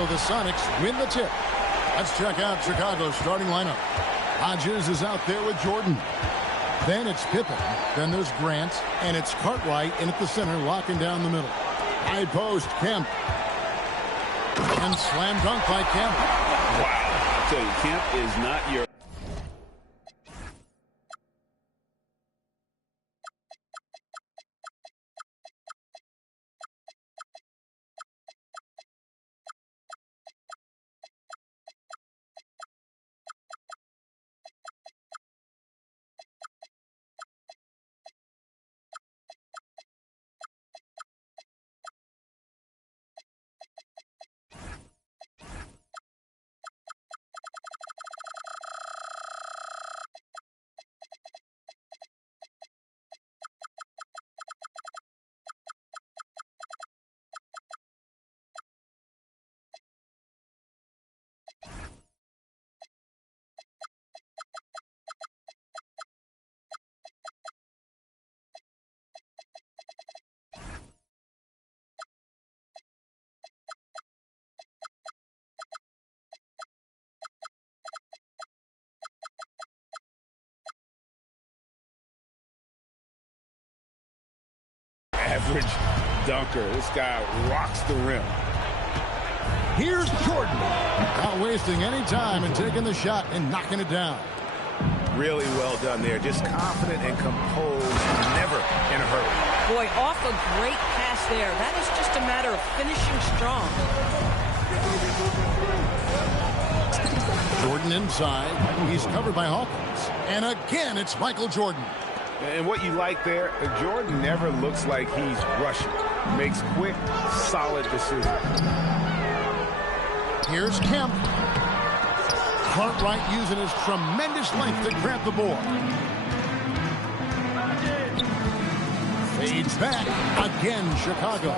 So the Sonics win the tip. Let's check out Chicago's starting lineup. Hodges is out there with Jordan. Then it's Pippen. Then there's Grant. And it's Cartwright in at the center, locking down the middle. High post, Kemp. And slam dunk by Kemp. Wow. I tell you, Kemp is not your... Average dunker. This guy rocks the rim. Here's Jordan. Not wasting any time and taking the shot and knocking it down. Really well done there. Just confident and composed, never in a hurry. Boy, off a great pass there. That is just a matter of finishing strong. Jordan inside. He's covered by Hawkins. And again, it's Michael Jordan. And what you like there, Jordan never looks like he's rushing. Makes quick, solid decisions. Here's Kemp. Cartwright using his tremendous length to grab the board. Fades back. Again, Chicago.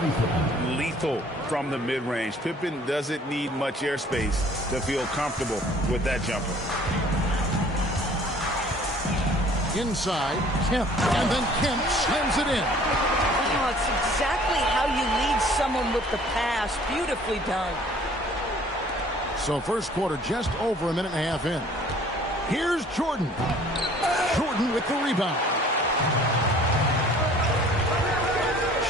Lethal from the mid-range. Pippen doesn't need much airspace to feel comfortable with that jumper. Inside, Kemp, and then Kemp slams it in. Oh, it's exactly how you lead someone with the pass. Beautifully done. So first quarter just over a minute and a half in. Here's Jordan. Jordan with the rebound.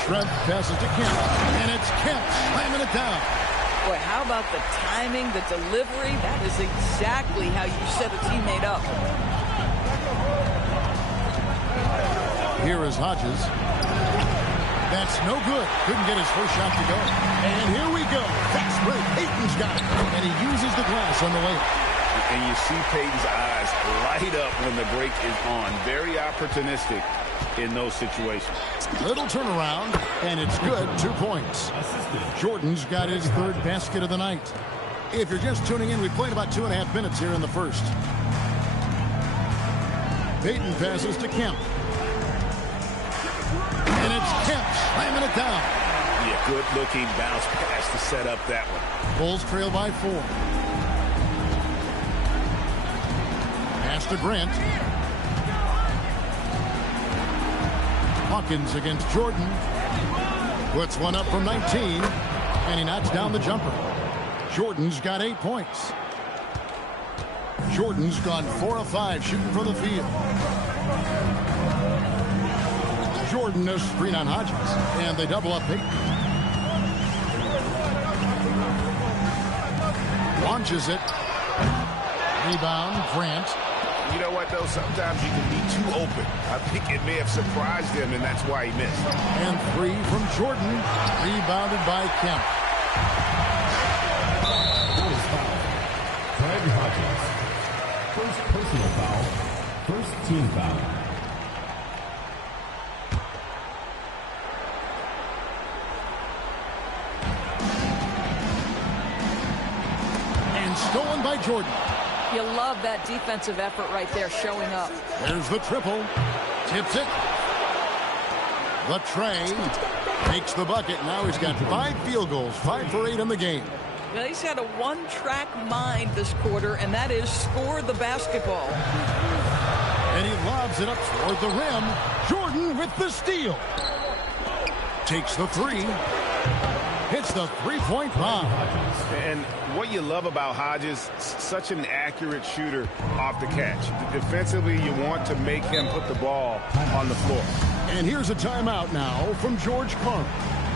Shred passes to Kemp, and it's Kemp slamming it down. Boy, how about the timing, the delivery? That is exactly how you set a teammate up. Here is Hodges. That's no good. Couldn't get his first shot to go. And here we go. Fast break. Peyton's got it. And he uses the glass on the layup. And you see Peyton's eyes light up when the break is on. Very opportunistic in those situations. Little turnaround, and it's good. 2 points. Jordan's got his third basket of the night. If you're just tuning in, we played about 2.5 minutes here in the first. Peyton passes to Kemp. And it's Kemp slamming it down. Yeah, good-looking bounce pass to set up that one. Bulls trail by 4. Pass to Grant. Hawkins against Jordan. Puts one up from 19. And he knocks down the jumper. Jordan's got 8 points. Jordan's gone 4 of 5 shooting from the field. Jordan is screen on Hodges, and they double up Peyton. Launches it. Rebound, Grant. You know what, though? Sometimes you can be too open. I think it may have surprised him, and that's why he missed. And 3 from Jordan. Rebounded by Kemp. Greg Hodges. First personal foul. First team foul. Stolen by Jordan. You love that defensive effort right there showing up. There's the triple. Tips it. The tray. Takes the bucket. Now he's got 5 field goals. 5 for 8 in the game. Well, he's had a one-track mind this quarter, and that is score the basketball. And he lobs it up toward the rim. Jordan with the steal. Takes the 3. hits the three-point bomb. And what you love about Hodges, such an accurate shooter off the catch. Defensively, you want to make him put the ball on the floor. And here's a timeout now from George Clark.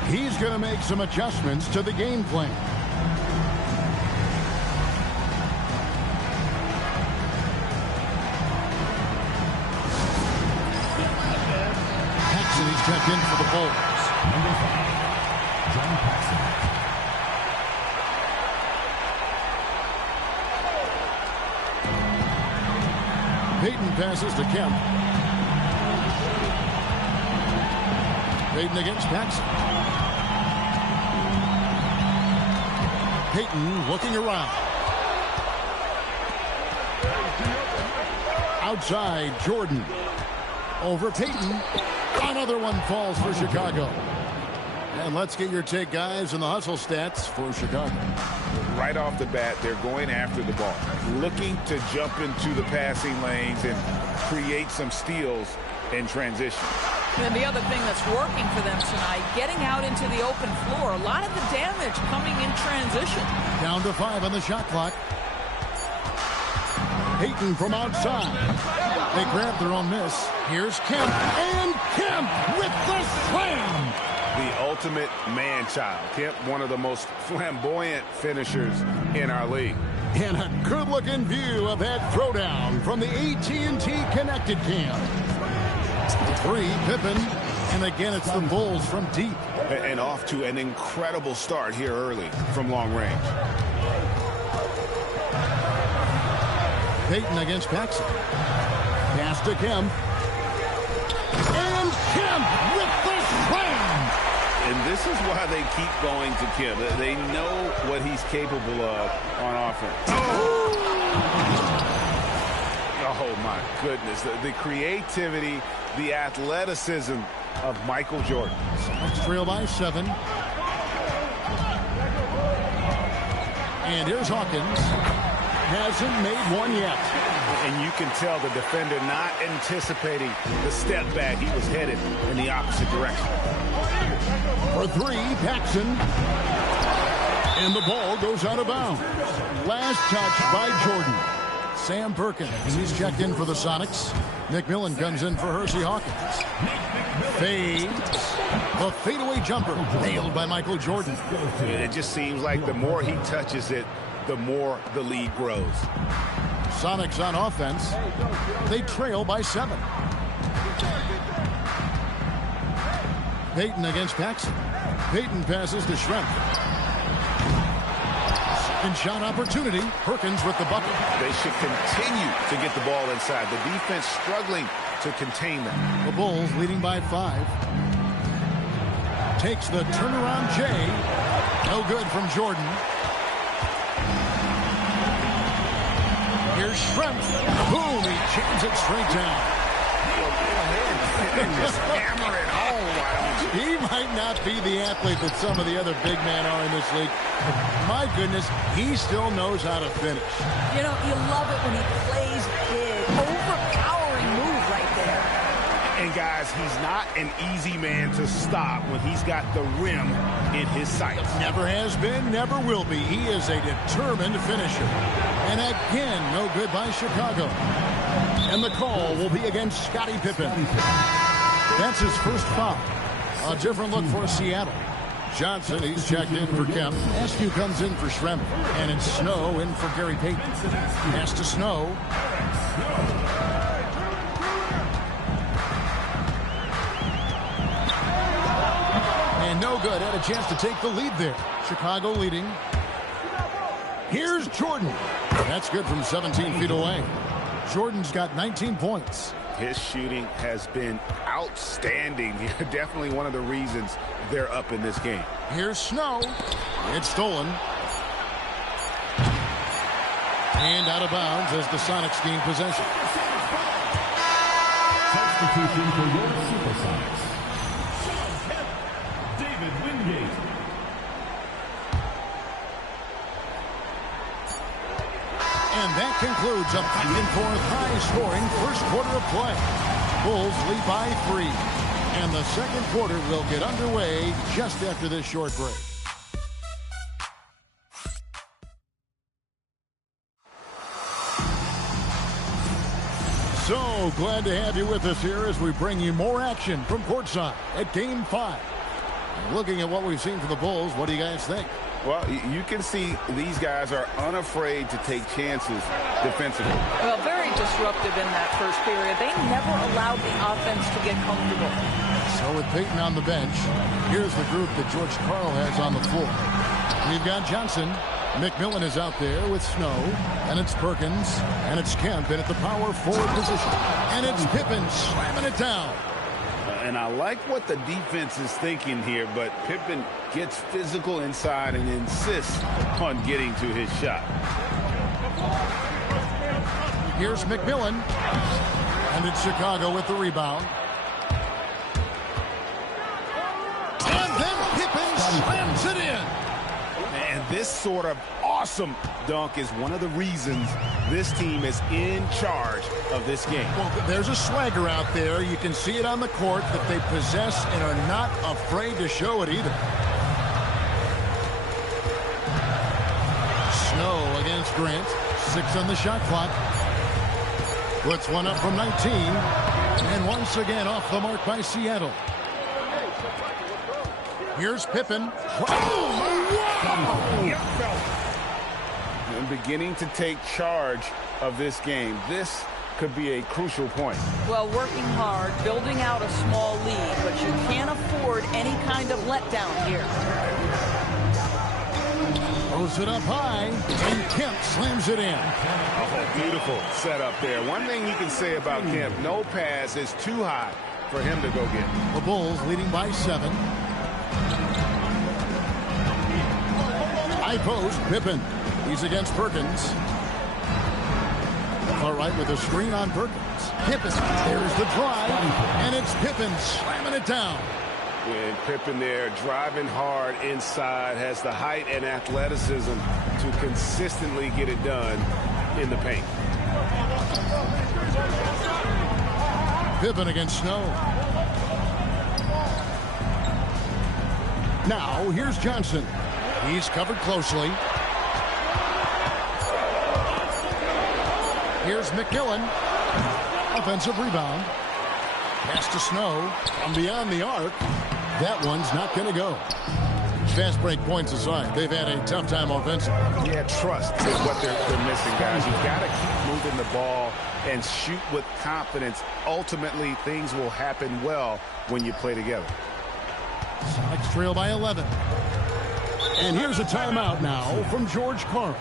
He's going to make some adjustments to the game plan. Paxson, he's checked in for the Bulls. Number 5, John Paxson. Payton passes to Kemp. Payton against Paxson. Payton looking around. Outside, Jordan. Over Payton. Another one falls for Chicago. And let's get your take, guys, on the hustle stats for Chicago. Right off the bat, they're going after the ball, looking to jump into the passing lanes and create some steals in transition. And the other thing that's working for them tonight, getting out into the open floor. A lot of the damage coming in transition. Down to 5 on the shot clock. Payton from outside. They grab their own miss. Here's Kemp. And Kemp with the slam. The ultimate man-child. Kemp, one of the most flamboyant finishers in our league. And a good-looking view of that throwdown from the AT&T Connected Cam. 3, Pippen. And again, it's the Bulls from deep. And off to an incredible start here early from long range. Payton against Paxson. Pass to Kemp. And Kemp with the slam. And this is why they keep going to Kemp. They know what he's capable of on offense. Oh my goodness. The creativity, the athleticism of Michael Jordan. Next trail by 7. And here's Hawkins. Hasn't made one yet. And you can tell the defender not anticipating the step back. He was headed in the opposite direction. For 3, Paxson. And the ball goes out of bounds. Last touch by Jordan. Sam Perkins, he's checked in for the Sonics. McMillan comes in for Hersey Hawkins. Fades. The fadeaway jumper nailed by Michael Jordan. It just seems like the more he touches it, the more the lead grows. Sonics on offense. They trail by 7. Payton against Paxson. Payton passes to Schrempf. Second shot opportunity. Perkins with the bucket. They should continue to get the ball inside. The defense struggling to contain them. The Bulls leading by 5. Takes the turnaround J. No good from Jordan. Here's Schrempf. Boom, he jams it straight down. Just hammer it home. He might not be the athlete that some of the other big men are in this league. My goodness, he still knows how to finish. You know, you love it when he plays big. Overpowering move right there. And guys, he's not an easy man to stop when he's got the rim in his sights. Never has been, never will be. He is a determined finisher. And again, no good by Chicago. And the call will be against Scottie Pippen. That's his first foul. A different look for Seattle. Johnson, he's checked in for Kemp. Askew comes in for Schrempf. And it's Snow in for Gary Payton. Pass to Snow. And no good. Had a chance to take the lead there. Chicago leading. Here's Jordan. That's good from 17 feet away. Jordan's got 19 points. His shooting has been outstanding. Definitely one of the reasons they're up in this game. Here's Snow. It's stolen. And out of bounds as the Sonics gain possession. Substitution for your SuperSonics. David Wingate. And that concludes a back-and-forth high-scoring first quarter of play. Bulls lead by 3. And the second quarter will get underway just after this short break. So glad to have you with us here as we bring you more action from courtside at Game 5. Looking at what we've seen from the Bulls, what do you guys think? Well, you can see these guys are unafraid to take chances defensively. Well, very disruptive in that first period. They never allowed the offense to get comfortable. So with Payton on the bench, here's the group that George Karl has on the floor. We've got Johnson. McMillan is out there with Snow. And it's Perkins. And it's Kemp in at the power forward position. And it's Pippen slamming it down. And I like what the defense is thinking here, but Pippen gets physical inside and insists on getting to his shot. Here's McMillan. And it's Chicago with the rebound. And then Pippen slams it in. And this sort of awesome dunk is one of the reasons this team is in charge of this game. Well, there's a swagger out there. You can see it on the court that they possess and are not afraid to show it either. Snow against Grant. 6 on the shot clock. Puts one up from 19. And once again off the mark by Seattle. Here's Pippen. And beginning to take charge of this game. This could be a crucial point. Well, working hard, building out a small lead, but you can't afford any kind of letdown here. Throws it up high, and Kemp slams it in. Oh, beautiful setup there. One thing you can say about Kemp, no pass is too high for him to go get. The Bulls leading by 7. High post, Pippen. He's against Perkins. All right, with a screen on Perkins. Pippen, there's the drive, and it's Pippen slamming it down. And Pippen there driving hard inside, has the height and athleticism to consistently get it done in the paint. Pippen against Snow. Now, here's Johnson. He's covered closely. Here's McMillan. Offensive rebound. Pass to Snow. From beyond the arc. That one's not going to go. Fast break points aside, they've had a tough time offensively. Yeah, trust is what they're missing, guys. You've got to keep moving the ball and shoot with confidence. Ultimately, things will happen well when you play together. Sonics trail by 11. And here's a timeout now from George Karl.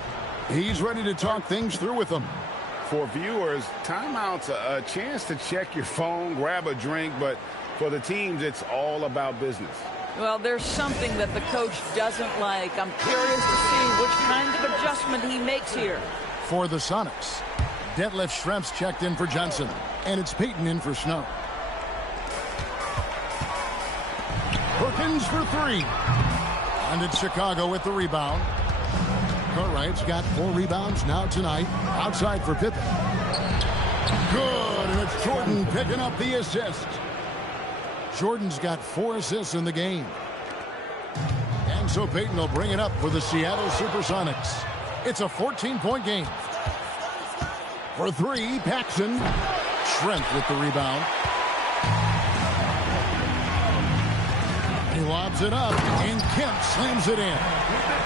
He's ready to talk things through with them. For viewers, timeout's a chance to check your phone, grab a drink, but for the teams, it's all about business. Well, there's something that the coach doesn't like. I'm curious to see which kind of adjustment he makes here. For the Sonics, Detlef Schrempf's checked in for Johnson, and it's Payton in for Snow. Perkins for 3. And it's Chicago with the rebound. Cartwright's got 4 rebounds now tonight. Outside for Pippen. Good, and it's Jordan picking up the assist. Jordan's got 4 assists in the game. And so Payton will bring it up for the Seattle SuperSonics. It's a 14-point game. For 3, Paxson. Schrempf with the rebound. He lobs it up, and Kemp slams it in.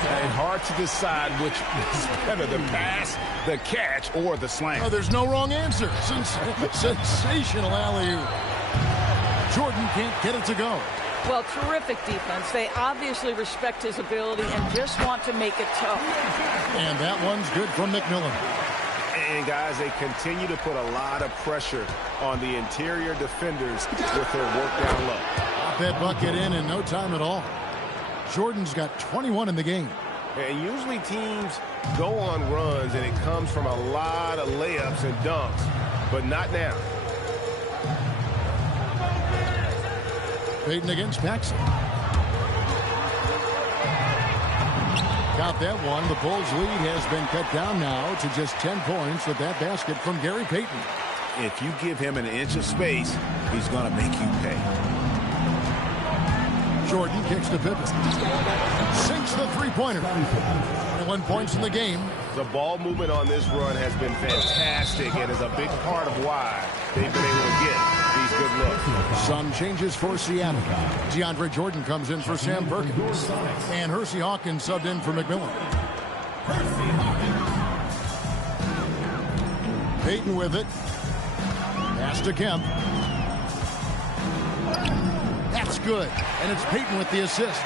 And hard to decide which is better, the pass, the catch, or the slam. Oh, there's no wrong answer. Sensational alley-oop. Jordan can't get it to go. Well, terrific defense. They obviously respect his ability and just want to make it tough. And that one's good from McMillan. And, guys, they continue to put a lot of pressure on the interior defenders with their work down low. That bucket in no time at all. Jordan's got 21 in the game. And usually teams go on runs, and it comes from a lot of layups and dunks, but not now. Payton against Paxson. Got that one. The Bulls' lead has been cut down now to just 10 points with that basket from Gary Payton. If you give him an inch of space, he's going to make you pay. Jordan kicks to Pippen. Sinks the three-pointer. 21 points in the game. The ball movement on this run has been fantastic and is a big part of why they've been able to get these good looks. Some changes for Seattle. DeAndre Jordan comes in for Sam Perkins. And Hersey Hawkins subbed in for McMillan. Payton with it. Pass to Kemp. That's good. And it's Payton with the assist.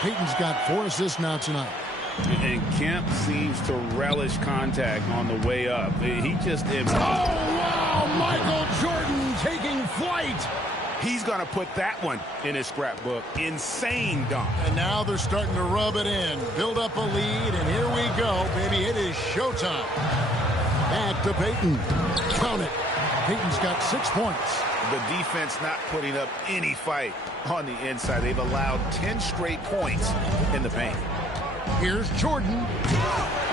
Payton's got 4 assists now tonight. And Kemp seems to relish contact on the way up. He just... Oh, wow! Michael Jordan taking flight! He's going to put that one in his scrapbook. Insane dunk. And now they're starting to rub it in. Build up a lead, and here we go, baby. It is showtime. Back to Payton. Count it. Payton's got 6 points. The defense not putting up any fight on the inside. They've allowed 10 straight points in the paint. Here's Jordan.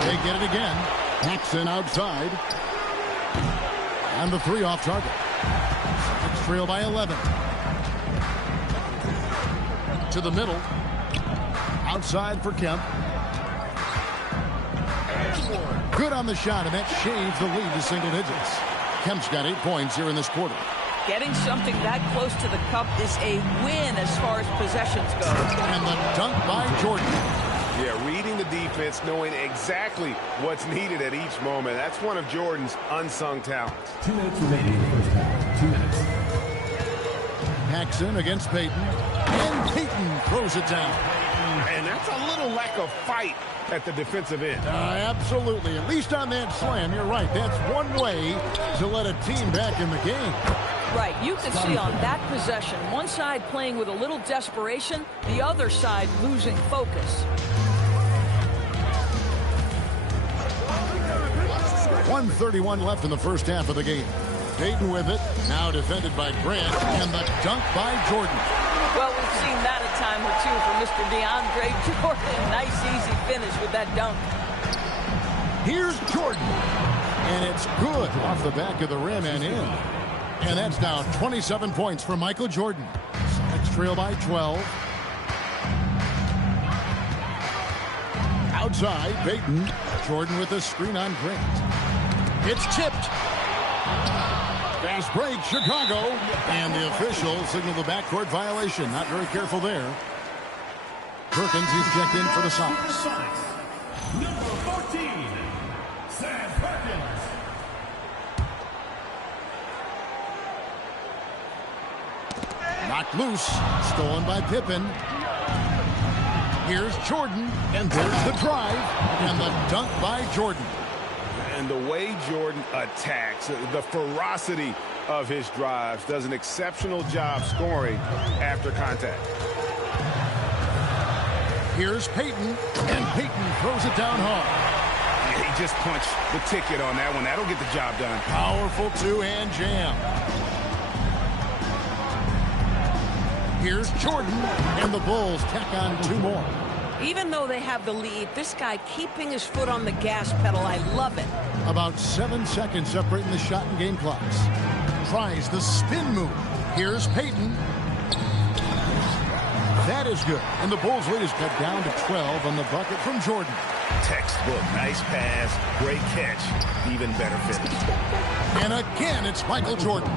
They get it again. Paxson outside. And the 3 off target. Celtics trail by 11. To the middle. Outside for Kemp. Good on the shot, and that shaves the lead to single digits. Kemp's got 8 points here in this quarter. Getting something that close to the cup is a win as far as possessions go. And the dunk by Jordan. Yeah, reading the defense, knowing exactly what's needed at each moment. That's one of Jordan's unsung talents. 2 minutes remaining in the first half. 2 minutes. Paxson against Payton. And Payton throws it down. And that's a little lack of fight at the defensive end. Absolutely. At least on that slam, you're right. That's one way to let a team back in the game. Right. You can see on that possession, one side playing with a little desperation, the other side losing focus. 1:31 left in the first half of the game. Payton with it. Now defended by Grant. And the dunk by Jordan. Well, we've seen that a time or two from Mr. DeAndre Jordan. Nice, easy finish with that dunk. Here's Jordan. And it's good off the back of the rim and in. And that's now 27 points for Michael Jordan. Celtics trail by 12. Outside, Payton. Jordan with a screen on Grant. It's tipped. Fast break, Chicago. And the official signaled the backcourt violation. Not very careful there. Perkins, he's checked in for the Sonics. Number 14, Sam Perkins. Knocked loose. Stolen by Pippen. Here's Jordan. And there's the drive. And the dunk by Jordan. And the way Jordan attacks, the ferocity of his drives, does an exceptional job scoring after contact. Here's Payton, and Payton throws it down hard. Yeah, he just punched the ticket on that one. That'll get the job done. Powerful two-hand jam. Here's Jordan, and the Bulls tack on 2 more. Even though they have the lead, this guy keeping his foot on the gas pedal, I love it. About 7 seconds separating the shot and game clocks. Tries the spin move. Here's Payton. That is good. And the Bulls' lead is cut down to 12 on the bucket from Jordan. Textbook. Nice pass. Great catch. Even better finish. And again, it's Michael Jordan.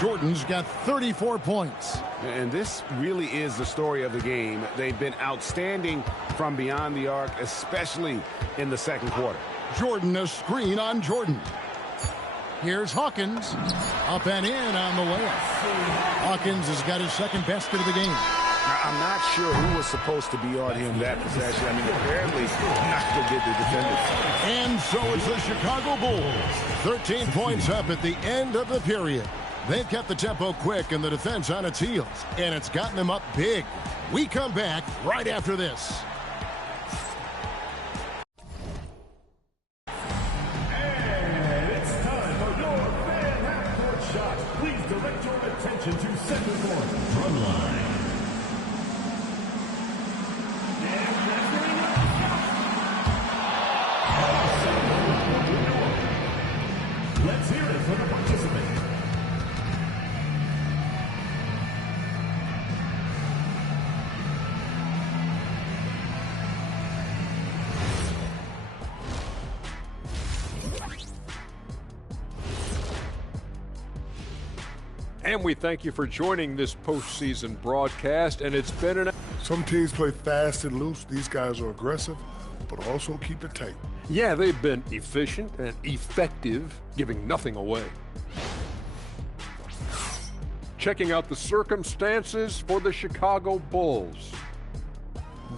Jordan's got 34 points. And this really is the story of the game. They've been outstanding from beyond the arc, especially in the second quarter. Jordan, a screen on Jordan. Here's Hawkins. Up and in on the layup. Hawkins has got his second basket of the game. I'm not sure who was supposed to be on him that possession. I mean, apparently not the defender. And so it's the Chicago Bulls. 13 points up at the end of the period. They've kept the tempo quick and the defense on its heels, and it's gotten them up big. We come back right after this. And it's time for your fan half-court shot. Please direct your attention to center court. Run line. Let's hear it from the participant. And we thank you for joining this postseason broadcast, and it's been an... Some teams play fast and loose. These guys are aggressive, but also keep it tight. Yeah, they've been efficient and effective, giving nothing away. Checking out the circumstances for the Chicago Bulls.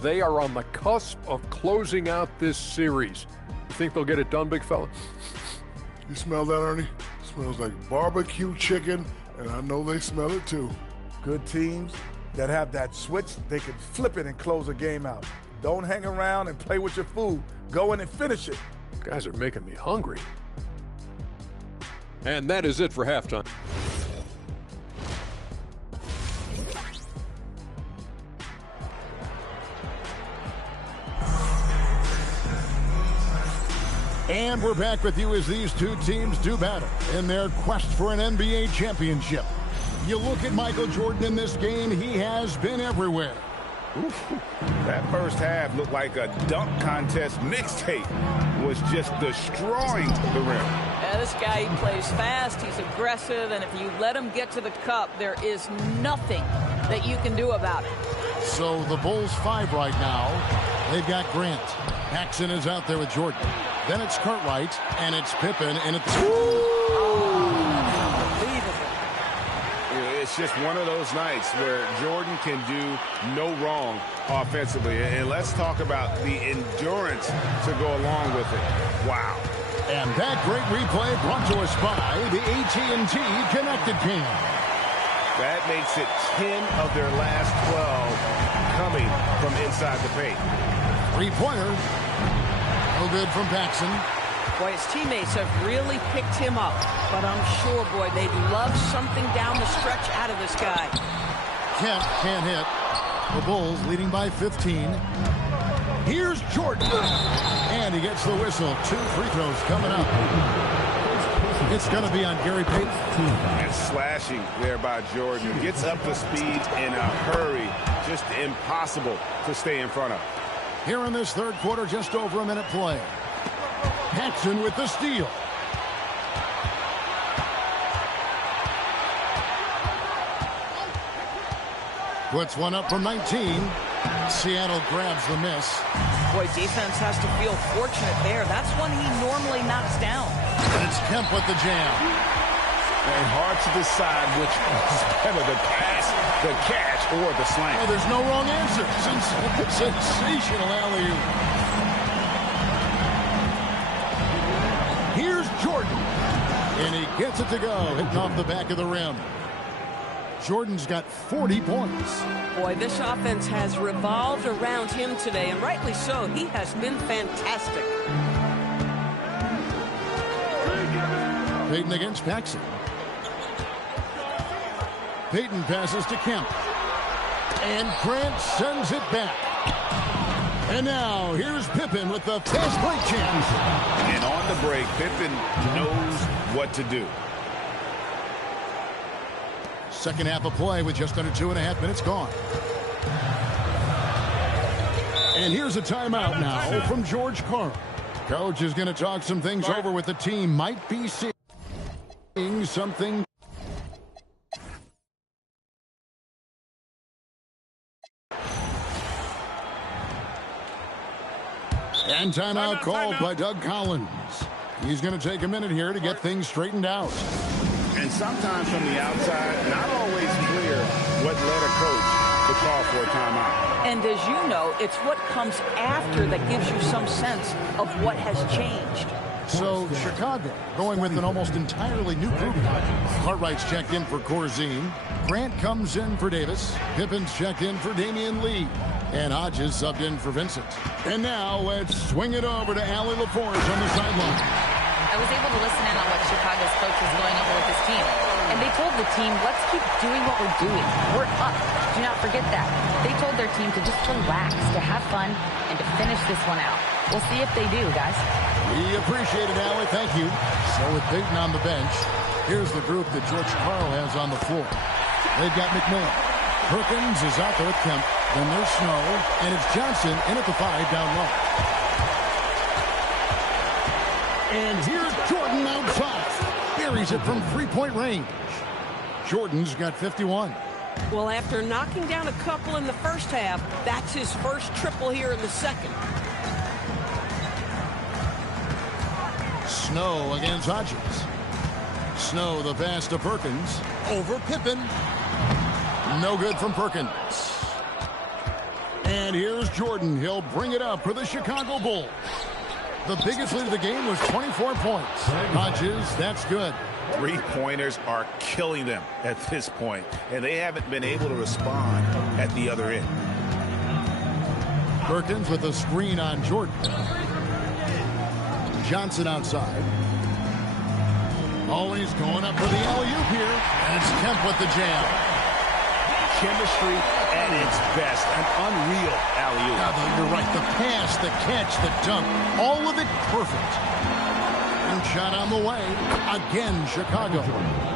They are on the cusp of closing out this series. You think they'll get it done, big fella? You smell that, Ernie? It smells like barbecue chicken, and I know they smell it too. Good teams that have that switch, they can flip it and close a game out. Don't hang around and play with your food. Go in and finish it. Guys are making me hungry. And that is it for halftime. And we're back with you as these two teams do battle in their quest for an NBA championship. You look at Michael Jordan in this game, he has been everywhere. That first half looked like a dunk contest mixtape. Was just destroying the rim. Yeah, this guy, he plays fast, he's aggressive, and if you let him get to the cup, there is nothing that you can do about it. So the Bulls 5 right now. They've got Grant. Paxson is out there with Jordan. Then it's Cartwright, and it's Pippen, and it's... It's just one of those nights where Jordan can do no wrong offensively. And let's talk about the endurance to go along with it. Wow. And that great replay brought to us by the AT&T Connected Cam. That makes it 10 of their last 12 coming from inside the paint. Three-pointer. No good from Paxson. Boy, his teammates have really picked him up. But I'm sure, boy, they'd love something down the stretch out of this guy. Kemp can't hit. The Bulls leading by 15. Here's Jordan. And he gets the whistle. 2 free throws coming up. It's going to be on Gary Payton. And slashing there by Jordan. Gets up to speed in a hurry. Just impossible to stay in front of. Here in this third quarter, just over a minute play. Paxson with the steal. Puts one up from 19. Seattle grabs the miss. Boy, defense has to feel fortunate there. That's one he normally knocks down. And it's Kemp with the jam. And hard to decide which is better, the pass, the catch, or the slam. Oh, there's no wrong answer. Sensational alley-oop. Here's Jordan. And he gets it to go, hitting off the back of the rim. Jordan's got 40 points. Boy, this offense has revolved around him today, and rightly so. He has been fantastic. Payton against Paxson. Payton passes to Kemp. And Grant sends it back. And now, here's Pippen with the fast break chance. And on the break, Pippen knows what to do. Second half of play with just under 2.5 minutes gone. And here's a timeout now from George Karl. Coach is going to talk some things over with the team. Might be seeing something. And timeout called by Doug Collins. He's going to take a minute here to get things straightened out. And sometimes from the outside, not always clear what led a coach to call for a timeout. And as you know, it's what comes after that gives you some sense of what has changed. So Chicago going with an almost entirely new group. Cartwright's checked in for Corzine. Grant comes in for Davis. Pippen's checked in for Damian Lee. And Hodges subbed in for Vincent. And now let's swing it over to Allie LaForge on the sideline. I was able to listen in on what Chicago's coach was going over with his team. And they told the team, let's keep doing what we're doing. We're up. Do not forget that. They told their team to just relax, to have fun, and to finish this one out. We'll see if they do, guys. We appreciate it, Allie. Thank you. So with Payton on the bench, here's the group that George Karl has on the floor. They've got McMillan. Perkins is out there with Kemp. Then there's Snow. And it's Johnson in at the 5 down low. And here's Jordan outside. Buries it from 3-point range. Jordan's got 51. Well, after knocking down a couple in the first half, that's his first triple here in the second. Snow against Hodges. Snow the pass to Perkins. Over Pippen. No good from Perkins. And here's Jordan. He'll bring it up for the Chicago Bulls. The biggest lead of the game was 24 points. Hodges, that's good. Three-pointers are killing them at this point, and they haven't been able to respond at the other end. Perkins with a screen on Jordan. Johnson outside. Always going up for the alley-oop here. And it's Kemp with the jam. Chemistry at its best. An unreal alley-oop. Yeah, you're right. The pass, the catch, the dunk. All of it perfect. And shot on the way. Again, Chicago.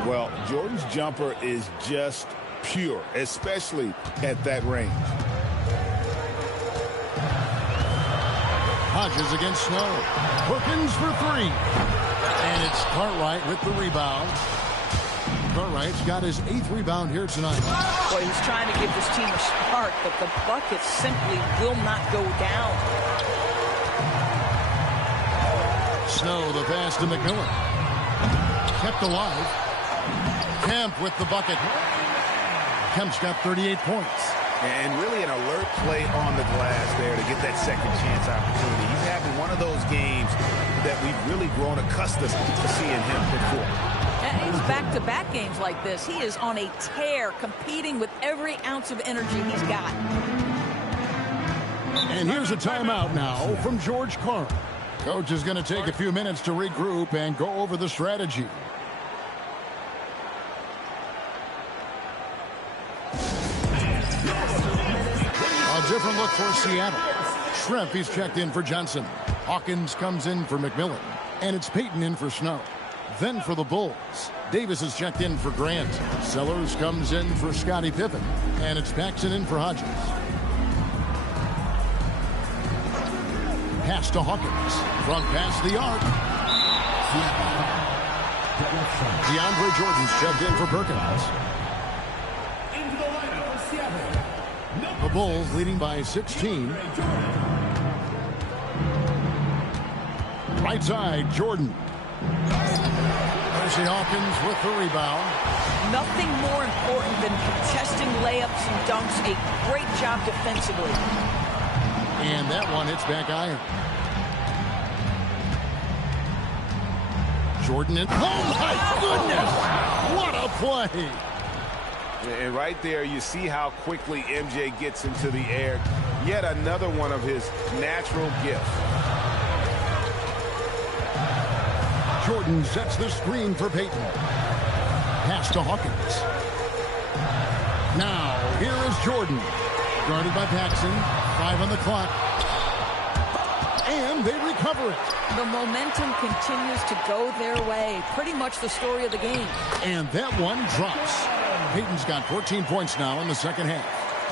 Well, Jordan's jumper is just pure, especially at that range. Hodges against Snow. Perkins for three. And it's Cartwright with the rebound. Cartwright's got his 8th rebound here tonight. Boy, he's trying to give this team a spark, but the bucket simply will not go down. Snow, the pass to McMillan. Kept alive. Kemp with the bucket. Kemp's got 38 points. And really an alert play on the glass there to get that second chance opportunity. He's having one of those games that we've really grown accustomed to seeing him perform. And he's back-to-back games like this. He is on a tear, competing with every ounce of energy he's got. And here's a timeout now from George Karl. Coach is going to take a few minutes to regroup and go over the strategy. A different look for Seattle. Schrempf, he's checked in for Johnson. Hawkins comes in for McMillan. And it's Payton in for Snow. Then for the Bulls, Davis is checked in for Grant. Sellers comes in for Scottie Pippen. And it's Paxson in for Hodges. Pass to Hawkins. Front pass the arc. DeAndre Jordan's checked in for Perkins. The Bulls leading by 16. Right side, Jordan. Percy Hawkins with the rebound. Nothing more important than contesting layups and dunks. A great job defensively. And that one hits back iron. Jordan in. Oh my goodness! What a play! And right there, you see how quickly MJ gets into the air. Yet another one of his natural gifts. Jordan sets the screen for Payton. Pass to Hawkins. Now, here is Jordan. Guarded by Paxson. 5 on the clock. And they recover it. The momentum continues to go their way. Pretty much the story of the game. And that one drops. Payton's got 14 points now in the second half.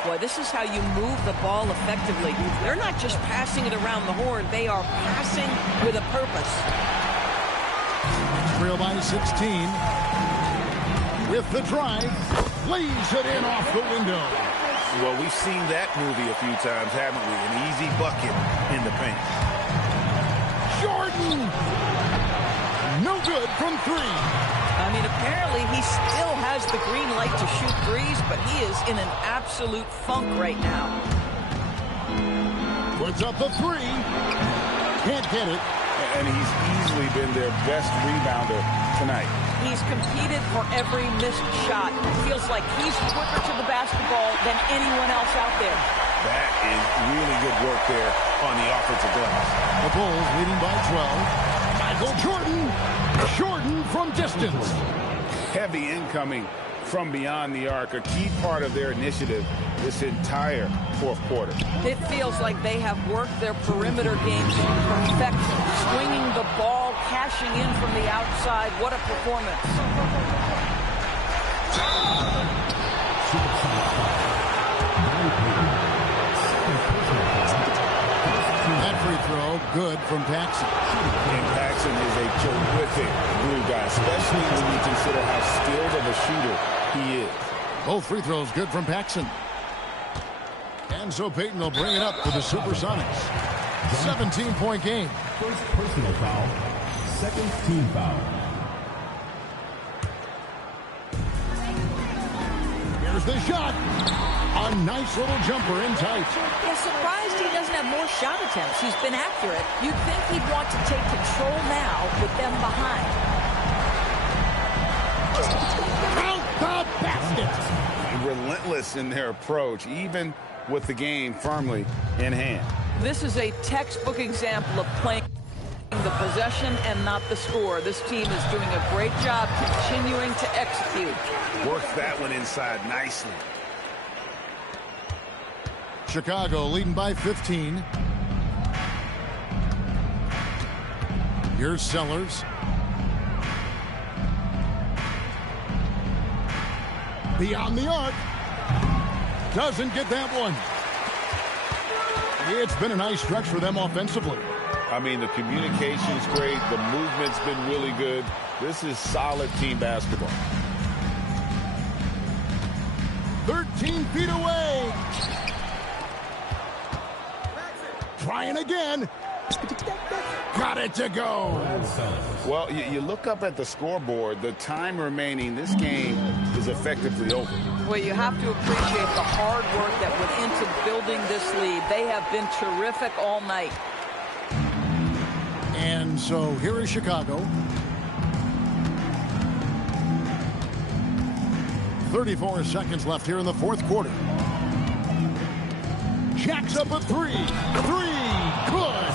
Boy, this is how you move the ball effectively. They're not just passing it around the horn. They are passing with a purpose. Trail by 16. With the drive. Lays it in off the window. Well, we've seen that movie a few times, haven't we? An easy bucket in the paint. Jordan! No good from 3. I mean, apparently he still has the green light to shoot threes, but he is in an absolute funk right now. Puts up the 3. Can't get it. And he's easily been their best rebounder tonight. He's competed for every missed shot. It feels like he's quicker to the basketball than anyone else out there. That is really good work there on the offensive glass. The Bulls leading by 12. Michael Jordan. Jordan from distance. Heavy incoming from beyond the arc, a key part of their initiative this entire fourth quarter. It feels like they have worked their perimeter games to perfection. Swinging the ball, cashing in from the outside. What a performance. That free throw, good from Paxson. And Paxson is a terrific glue guy, especially when you consider how skilled of a shooter He is. Both free throws good from Paxson. And so Peyton will bring it up for the SuperSonics. 17-point game. First personal foul. Second team foul. Here's the shot. A nice little jumper in tight. Yeah, surprised he doesn't have more shot attempts. He's been accurate. You'd think he'd want to take control now with them behind. Out the basket. Relentless in their approach, even with the game firmly in hand. This is a textbook example of playing the possession and not the score. This team is doing a great job continuing to execute. Works that one inside nicely. Chicago leading by 15. Here's Sellers. Beyond the arc. Doesn't get that one. It's been a nice stretch for them offensively. I mean, the communication's great. The movement's been really good. This is solid team basketball. 13 feet away. Trying again. Got it to go. Well, you look up at the scoreboard. The time remaining, this game is effectively over. Well, you have to appreciate the hard work that went into building this lead. They have been terrific all night. And so here is Chicago. 34 seconds left here in the fourth quarter. Jacks up a three. Good.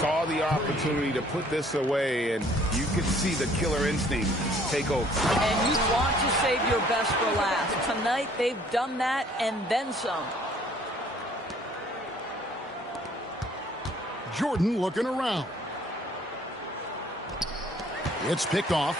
Saw the opportunity to put this away, and you could see the killer instinct take over. And you want to save your best for last. Tonight, they've done that and then some. Jordan looking around. It's picked off.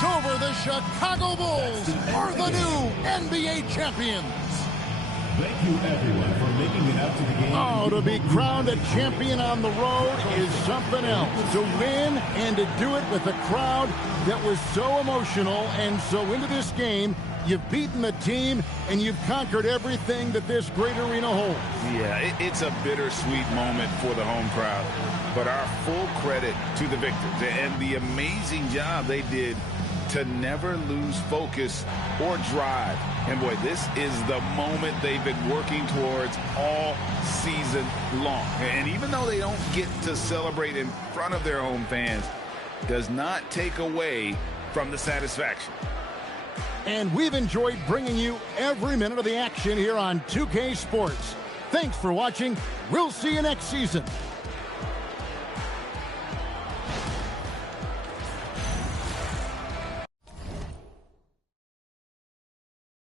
It's over. The Chicago Bulls are the new NBA champions. Thank you, everyone, for making it out to the game. Oh, to be crowned a champion on the road is something else. To win and to do it with a crowd that was so emotional and so into this game, you've beaten the team and you've conquered everything that this great arena holds. Yeah, it's a bittersweet moment for the home crowd. But our full credit to the victors and the amazing job they did to never lose focus or drive. And boy, this is the moment they've been working towards all season long. And even though they don't get to celebrate in front of their home fans, does not take away from the satisfaction. And we've enjoyed bringing you every minute of the action here on 2K Sports. Thanks for watching. We'll see you next season.